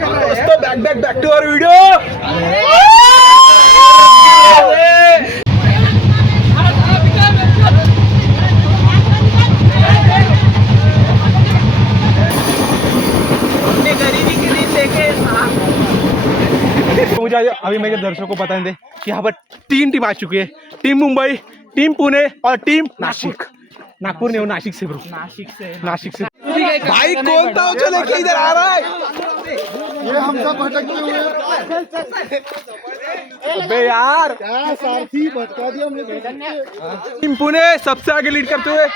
Back to our video. मुझे अभी मेरे दर्शकों को बता दें कि यहाँ पर 3 टीम आ चुकी है. टीम मुंबई, टीम पुणे और टीम नासिक. नागपुर नहीं हो, नासिक से ब्रो. नासिक से भाई कौन था जो लेके इधर आ रहा है? ये हम सब भटकते हुए. अबे यार क्या सारथी भटका दिया हमने. टीम पुणे सबसे आगे लीड करते हुए.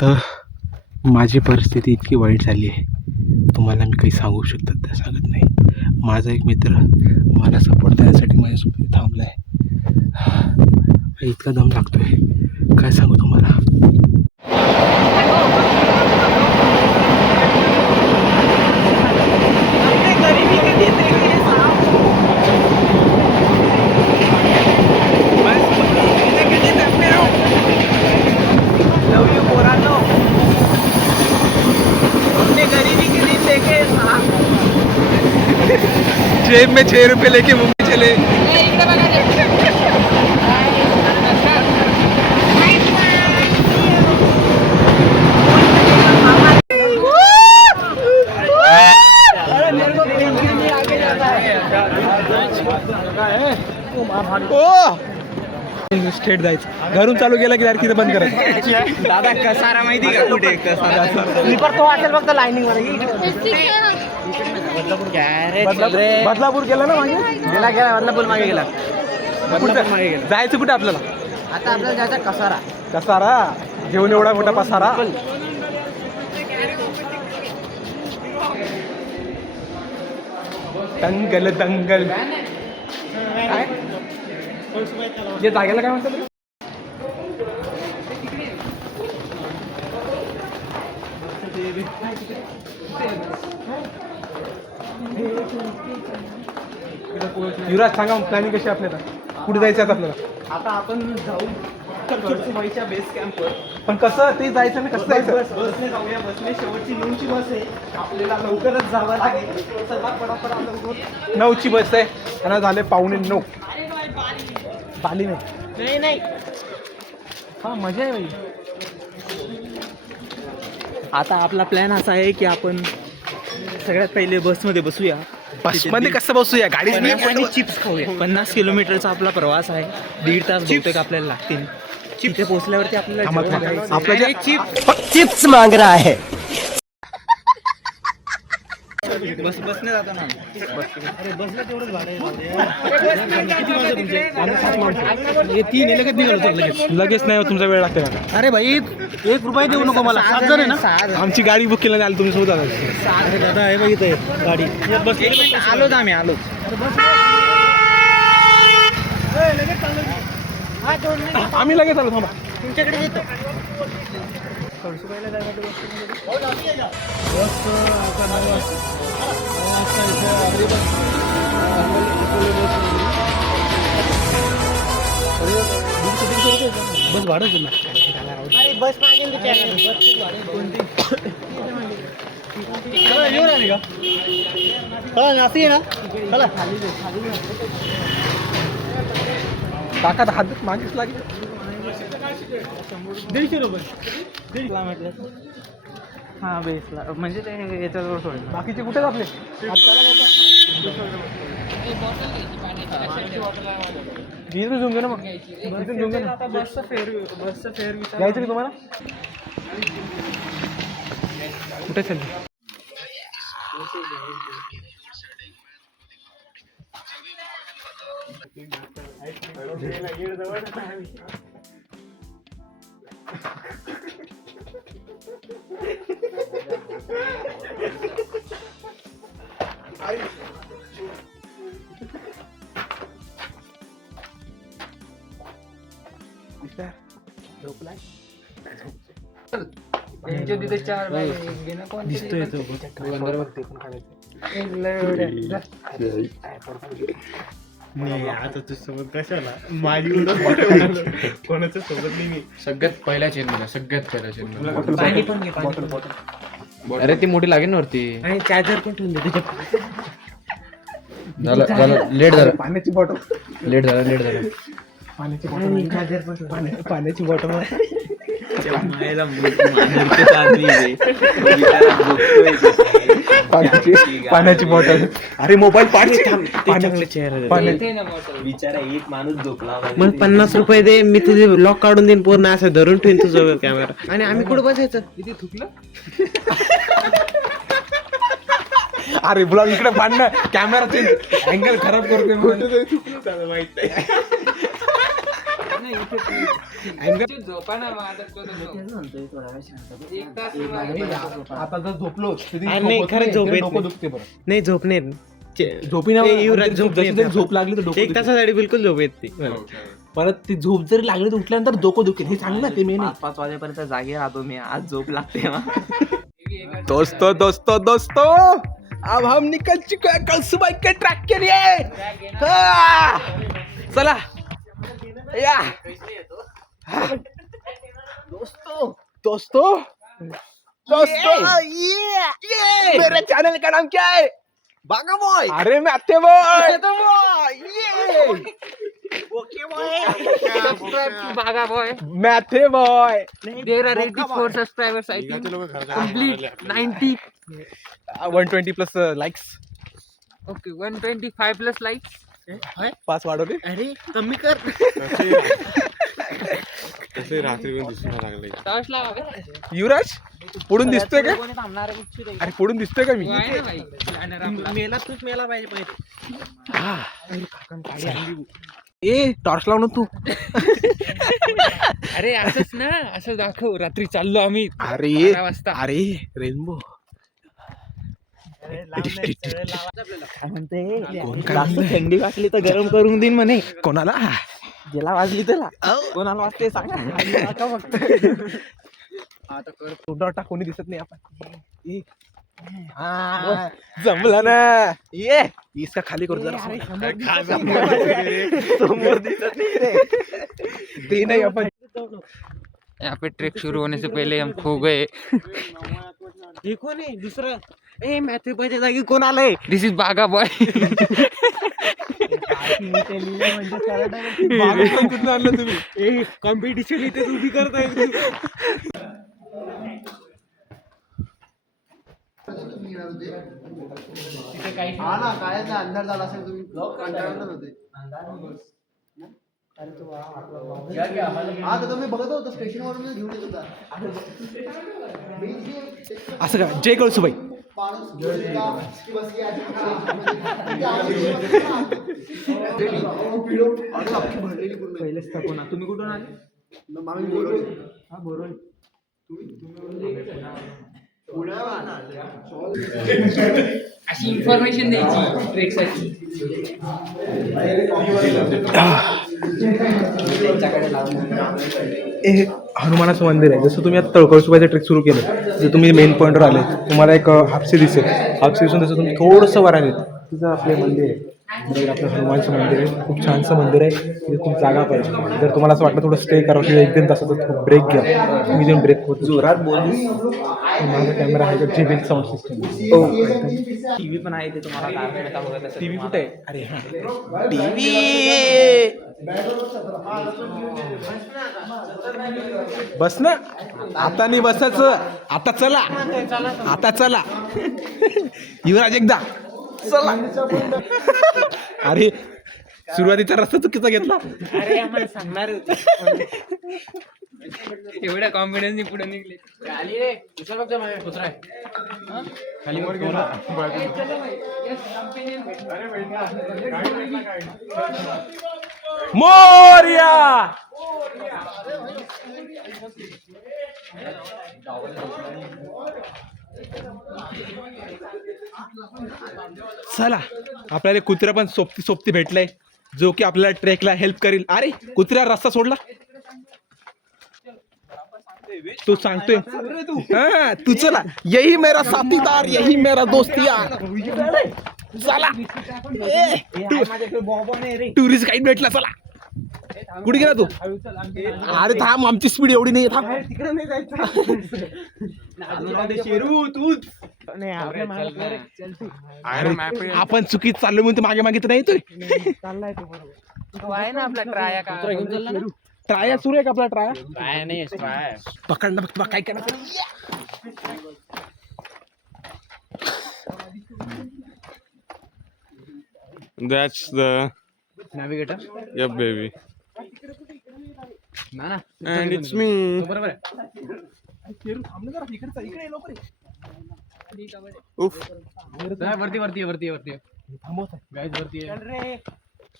तर माझी परिस्थिती इतकी वाईट झाली आहे, तुम्हाला मी काही सांगू शकतात त्या सांगत नाही. माझा एक मित्र मला सपोर्ट देण्यासाठी माझ्यासोबत थांबला आहे. इतका दम लागतोय, काय सांगू तुम्हाला. जेब में 6 रुपये लेके मुंबई चले. स्टेट जायचं, घरून चालू केलं की डायरेक्ट तिथे बंद करायचं. दादा कसारा माहिती का कुठे? कसारा तो असेल फक्त लाईनिंग मध्ये. बदलापूर गेला ना मागे, गेला बदलापूर मागे गेला. जायचं कुठे आपल्याला? आता आपल्याला जायचं कसारा. कसारा घेऊन एवढा मोठा पसारा. दंगल दंगल काय जे जागेला काय म्हणतात? युवराज सांगा प्लॅनिंग कशी आपल्याला, कुठे जायचं आता आपल्याला? आता आपण जाऊ कळसुबाईच्या बेस कॅम्पवर. पण कसं ते जायचं ना, कसं जायचं? बसने जाऊया. बसने शेवटची 9ची बस आहे. आपल्याला लवकरच जावं लागेल. चला पटापट लवकर. 9ची बस आहे आणि झाले 8:45. पाली नाही. हा मजा आहे भाई. आता आपला प्लॅन असा आहे की आपण सगळ्यात पहिले बसमध्ये बसूया. बसमध्ये कसं बसूया? गाडीच नाही. आणि चिप्स खाऊया. 50 किलोमीटरचा आपला प्रवास आहे. 1.5 तास बहुतेक आपल्याला लागतील. तिथे पोहोचल्यावरती आपल्याला आपल्याला चिप्स मांग रहा है. बसने जाता ना. अरे बसला तेवढंच भाडं लगेच नाही, तुमचा वेळ लागते ना. अरे भाई 1 रुपया देऊ नको मला. 7 जण आहे ना. आमची गाडी बुक केली नाही, तुम्ही सोबत आला. अरे दादा हे बघितलं गाडी. आलोच आम्ही आलो. आम्ही लगेच आलो. थांबा, तुमच्याकडे येतो. बस भाडं तुला. अरे बस मागेल ना. काका हात मागेच लागेल. 150 रुपये. हा बेसला म्हणजे ते याच्याजवळ सोडेल. बाकीचे कुठे आपले? 20 रुपये घेऊन घे ना मग. इथून घेऊन घे ना. बसचा फेअर घ्यायचं की तुम्हाला? कुठे चालली? तिथे 4 दिसतोय तो. नाही आता तू सोबत कशाला माझी उडत कोणाच्या सोबत नाही मी सगळ्यात पहिल्या चेनला सगळ्यात पहिल्या चेनला पाणी पण घे, पाणी. अरे ती मोठी लागेल ना वरती आणि चार्जर पण ठेवून दे त्याच्यात. झालं झालं लेट झालं पाण्याची बॉटल लेट झालं पाण्याची आणि चार्जर पण ठेवून दे. पाण्याची बॉटल मायला मानवतेचा आदमी आहे. बिचारा झोपतोय तिथे. पाण्याची बॉटल. अरे मोबाईल ते चांगले चेहरा बिचारा एक माणूस झोपला मला 50 रुपये दे, मी तुझे लॉक काढून देईन पूर्ण असं धरून ठेवीन तुझं कॅमेरा. आणि आम्ही कुठं बसायचं? अरे ब्लॉग इकडे बांधणं कॅमेराचे अँगल खराब करतोय आता जर झोपलो नाही खरंच झोप येत डोकं नाही. दुखते बरं नाही झोप नाही झोपी ए, युवराज, झोप जशी नाही जरी येत. झोप लागली तर डोकं एक दुखते. तासासाठी बिलकुल झोप येत नाही. परत ती झोप जरी लागली तर उठल्यानंतर डोकं दुखेल हे सांग ना ते मेन 5 वाजेपर्यंत जागे राहतो मी आज झोप लागते दोस्तों दोस्तों दोस्तों अब हम निकल चुके हैं कलसुबाई के ट्रैक के लिए हाँ! चला या दोस्तों दोस्तों दोस्तों ये मेरे चैनल का नाम क्या है बागा बॉय अरे मैथे बॉय बागा बॉय, मैथे बॉय there are 84 subscribers I think. Complete 90. 120 plus likes okay 125 plus likes. 5 वाढवले अरे कमी कर. टॉर्च लावा. युवराज पुढून दिसतोय का कोणी थांबणार आहे? उच्च रे. अरे पुढून दिसतोय का मी आहे ना भाई. मेला तूच मेला पाहिजे पहिले. ए टॉर्च लावून तू अरे असंच ना, असं दाखव. रात्री चाललो आम्ही अरे 12 वाजता. अरे रेनबो काय म्हणते? कोण काय जास्त म्हणतंय? थंडी वाटली तर गरम करून देईन म्हणे. कोणाला ज्याला वाजली त्याला. कोणाला वाजते सांगा. आता कर तोंडावर टाक कोणी दिसत नाही आपण ए. हा, जमलं ना ये इसका खाली करू जरा समोर दिसत नाही रे ते नाही आपण यहाँ पे ट्रेक शुरू होने से पहले हम खो गए. हे कोण आहे दुसरं? ए मॅथ्यू पाहिजे जागी कोण आलंय? दिस इज बागा बॉय. कुठं आणलं तुम्ही ए कॉम्पिटिशन इथे उभी करताय. हा ना काय अंधार झाला असेल तुम्ही कंटाळून होते हा तर तुम्ही बघत होता स्टेशन वरून घेऊन येत होता असं का जय कळसुबाई पहिलेच थकवणार तुम्ही कुठून आले अशी इन्फॉर्मेशन द्यायची ट्रेकसाठी. हे हनुमानाचं मंदिर आहे. जसं तुम्ही आता तळकळसुबाईचं ट्रेक सुरू केलं जर तुम्ही मेन पॉईंटवर आले तुम्हाला एक हापसी दिसेल. हापसी दिसून जसं तुम्ही थोडंसं वराने तिथं आपले मंदिर आहे. म्हणजे आपलं हनुमानचं मंदिर आहे. खूप छानसं मंदिर आहे. तिथे खूप जागा पाहिजे. जर तुम्हाला असं वाटलं थोडं स्टे करावं किंवा 1-2 तासाचा ब्रेक घ्या तुम्ही जेव्हा ब्रेक होतो जोरात बोलली माझा कॅमेरा आहे का JBL साऊंड सिस्टम टीव्ही पण आहे ते तुम्हाला टीव्ही कुठे आहे अरे हा टीव्ही बस ना आता नाही बसायचं आता चला आता चला युवराज एकदा चला अरे सुरुवातीचा रस्ता चुकीचा घेतला. अरे आम्हाला सांगणार होते. एवढ्या कॉन्फिडन्सनी पुढे निघले. खाली रे दुसरा बघ माझ्या कुत्रा आहे खाली वर गेला. मोरया चला आपल्याला कुत्रा पण सोबती भेटलाय जो की आपल्याला ट्रेकला हेल्प करेल. अरे कुत्र्या रस्ता सोडला तू सांगतोय हा तू चला यही मेरा साथीदार यही मेरा दोस्त यार चला टुरिस्ट गाईड भेटला चला. कुठे गेला तू? अरे थांब आमची स्पीड एवढी नाही थांब. आपण चुकीत चाललो म्हणून मागे मागे तर नाही येतोय. आहे ना आपला ट्राया का ट्राया सुरू आहे का आपला ट्राया? ट्राया नाही ट्राया पकडणं बघ काय करायचं. That's the नॅव्हिगेटर yep baby. ना ना And it's me. बरोबर आहे. Oof. चला, वरती वरती वरती वरती गाईज वरती आहे.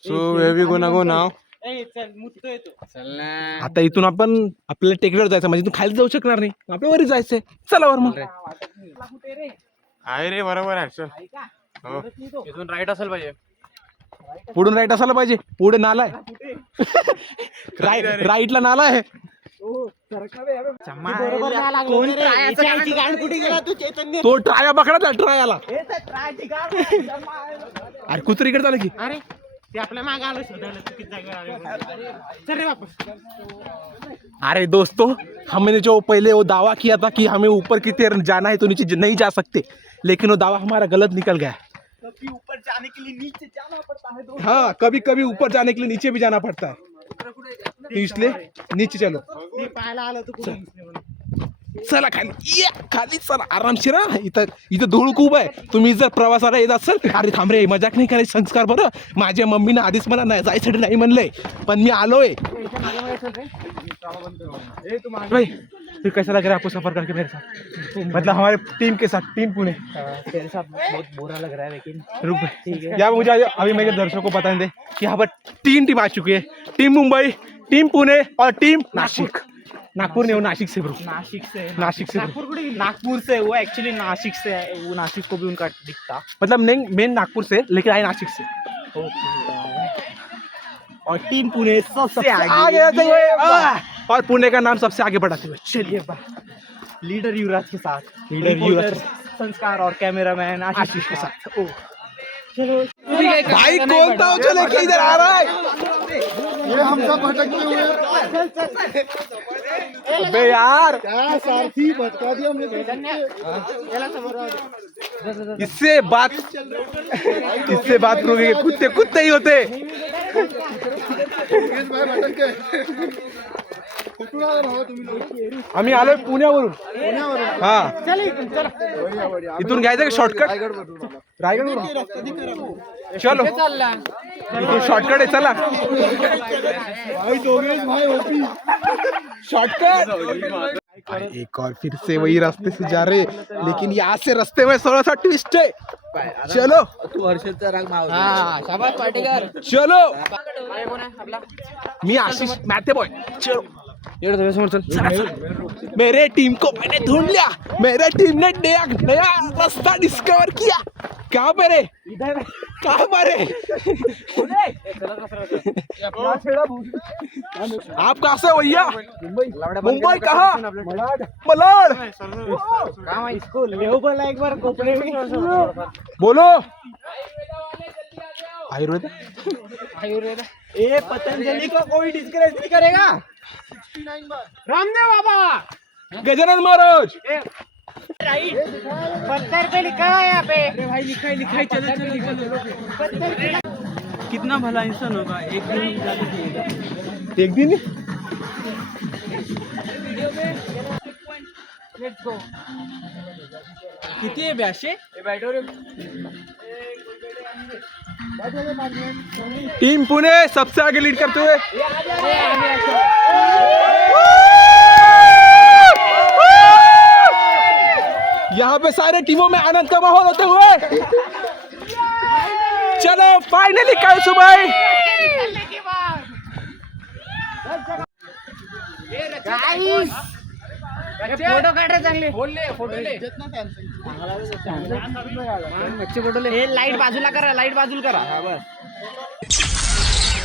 So where we gonna go now? चल ना. आता इथून आपण आपल्याला टेकडीवर जायचं म्हणजे इथून खाली जाऊ शकणार नाही. आपल्या वरी जायचंय. चला वर मग. आहे रे बरोबर आहे चल. हो. इथून राईट असेल पाहिजे. पुढून राईट असायला पाहिजे. पुढे नाला आहे. राईटला नाला आहे. तो ट्राया पकडा ट्रायाला. अरे कुत्रीकडे झालं की. अरे ते आपल्या मागे आलं शोधायला चुकीत जागेवर चल रे वापस. अरे दोस्तों हमने जो पहले वो दावा किया था कि हमें ऊपर की तरफ जाना है तो नीचे नहीं जा सकते, लेकिन वो दावा हमारा गलत निकल गया. कभी ऊपर जाने के लिए नीचे जाना पड़ता है. हाँ कभी कभी ऊपर जाने के लिए नीचे भी जाना पड़ता है, तो इसलिए नीचे चलो. मी पाहायला आलो तू कुठे चला खाली ये खाली चला आरामशीर. इथं इथं धूळ खूप आहे. तुम्ही जर प्रवासाला येत असाल. अरे थांब रे मजाक नाही करायची संस्कार बरं. माझ्या मम्मीनं आधीच मला नाही जायसाठी नाही म्हणलंय पण मी आलोय. भाई फिर कैसा लग रहा है आपको सफर करके मेरे साथ? मतलब हमारे टीम के साथ टीम पुणे. तेरे साथ बहुत बुरा लग रहा है लेकिन रुक यार मुझे अभी मेरे दर्शकों को बता दे कि यहाँ पर 3 टीम आ चुकी है. टीम मुंबई, टीम पुणे और टीम नासिक. नागपुर नहीं, वो नासिक से ब्रो. नासिक से नागपुर से वो एक्चुअली नासिक से है. वो नासिक को भी उनका दिखता मतलब नहीं मेन नागपुर से लेकिन आए नासिक से. और टीम पुणे सबसे आगे आते हुए और पुणे का नाम सबसे आगे बढ़ाते हुए. चलिए लीडर युवराज के साथ. लीडर युवराज. संस्कार और कैमरामैन आशीष के साथ. ओ भाई कौन था जो लेके इधर आ रहा है? ये हम सब भटकते हुए अबे यार क्या सारथी भटका दिया हमने. इससे बात करोगे. कुत्ते कुत्ते ही होते. योगेश भाई भटक गए. कुठून आला भावा तुम्ही लोक? आम्ही आलोय पुण्यावरून. हा इथून घ्यायचं का शॉर्टकट? रायगडवरून चलो इथून शॉर्टकट आहे चला. भाई योगेश भाई ओपी. शॉर्टकट. एक और फिर से वही रास्ते से जा रहे लेकिन यहाँ से रास्ते में थोड़ा सा ट्विस्ट है. चलो तू हर्षदचा राग माव. शाबास पाटेकर. चलो मी आशीष मॅथे बॉय. चलो मेरे टीम को मैंने ढूंढ लिया. मेरे टीम ने नया रास्ता डिस्कवर किया. कहाँ पे रे? कहाँ पर है? आप कहाँ से भैया? मुंबई कहाँ? मलाड. इसको ले बोला एक बार कोपरे में. बोलो आयुर्वेद. ए पतंजलि को कोई डिस्करेज नहीं करेगा. रामदेव बाबा. गजानन महाराज. पत्थर पे लिखा है यहाँ पे. अरे भाई लिखा चलो कितना भला इंसान होगा. एक दिन लेट्स गो. किती आहे 82? टीम पुणे सबसे आगे लीड करते हुए. यहाँ पे सारे टीमों में आनंद का माहौल होते हुए. चलो फाइनली कल सुबह फोटो काढा चांगले. हे लाईट बाजूला करा. लाईट बाजूला करा. हा बस.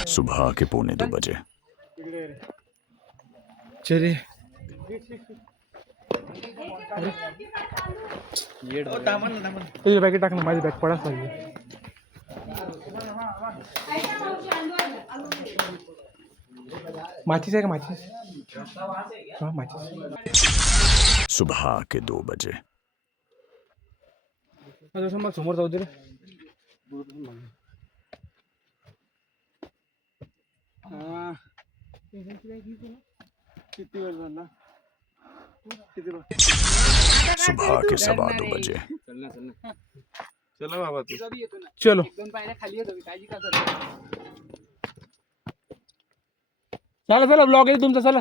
सुबह के 1:45 बजे. चलिए पैकेट टाकना. माझी बॅग पडाच लागली. माचीस आहे का माचीस? हा माचीस. सुबह के 2 बजे समोर जाऊ दे रे. किती वेळ झाला? किती वेळ? सुबह के 2:15 बजे चला बाबा तू. चलो दोन पायऱ्या खाली येतो काळजी का करतो. चला चला ब्लॉग आहे तुमचा. चला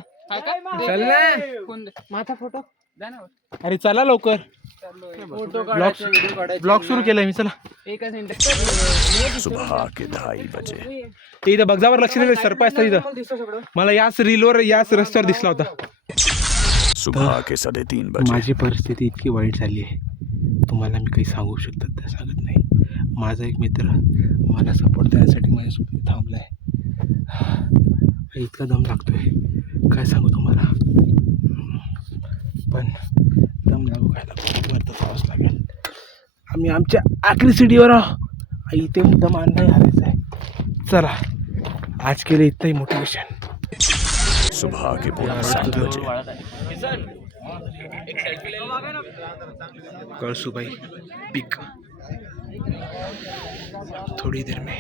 चल ना. कोण माझा फोटो द्या ना. अरे चला लवकर. फोटो काढायचे व्हिडिओ काढायचे. ब्लॉग सुरू केलाय मी. चला एकच मिनिट. सुबह के 2:30 बजे ते इथं बघजावर लक्ष नाही. सरपंच असतात इथं. दिसतो सगळं. मला याच रीलवर याच रस्त्यावर दिसला होता. सुबह के 3:30 बजे माझी परिस्थिती इतकी वाईट झाली आहे, तुम्हाला मी काही सांगू शकतात त्या सांगत नाही. माझा एक मित्र मला सपोर्ट देण्यासाठी माझ्यासोबत थांबला आहे. इतका दम लागतोय काय सांगू तुम्हाला. पण दम लागू काय लागू वर तर जावंच लागेल. आम्ही आमच्या आखरी सिटीवर आहोत. इथे दम नाही घालायचं आहे. चला आज के लिए इतना ही मोटिवेशन. सुबह के 7 बजे कळसुबाई पिक थोड़ी देर में.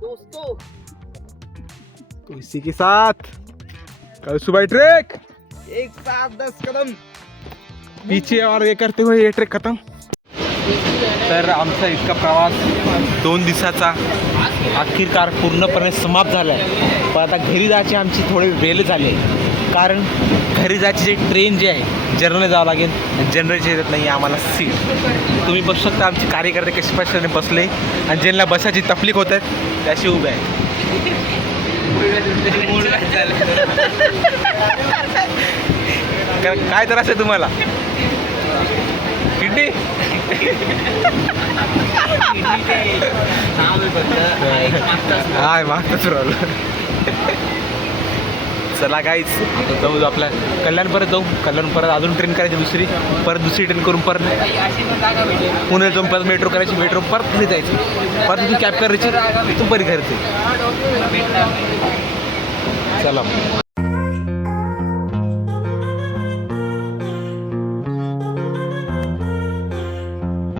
दोस्तों तो इसी के साथ कळसुबाई ट्रेक एक साथ 10 कदम. पीछे और ये करते हुए ये ट्रेक खत्म. तर आमचा इतका प्रवास 2 दिवसाचा अखेरकार पूर्णपणे समाप्त झाला आहे. पण आता घरी जायची आमची थोडी वेळ झाली आहे. कारण घरी जायची जी ट्रेन जी आहे जनरलने जावं लागेल. जनरलची येत नाही आम्हाला सीट. तुम्ही बघू शकता आमचे कार्यकर्ते कसे प्रश्नाने बसले आणि ज्यांना बसायची तकलीफ होत आहेत त्याशी उभे आहेत. काय त्रास आहे तुम्हाला? किड्नी हाय मागताच राहिलो. चला काहीच जाऊ आपल्या कल्याण परत जाऊ. कल्याण परत अजून ट्रेन करायची दुसरी. परत दुसरी ट्रेन करून परत पुण्यात जाऊन परत मेट्रो करायची. मेट्रो परत घरी जायची. परत तिथून कॅब करायची. तिथून परत घरी. चला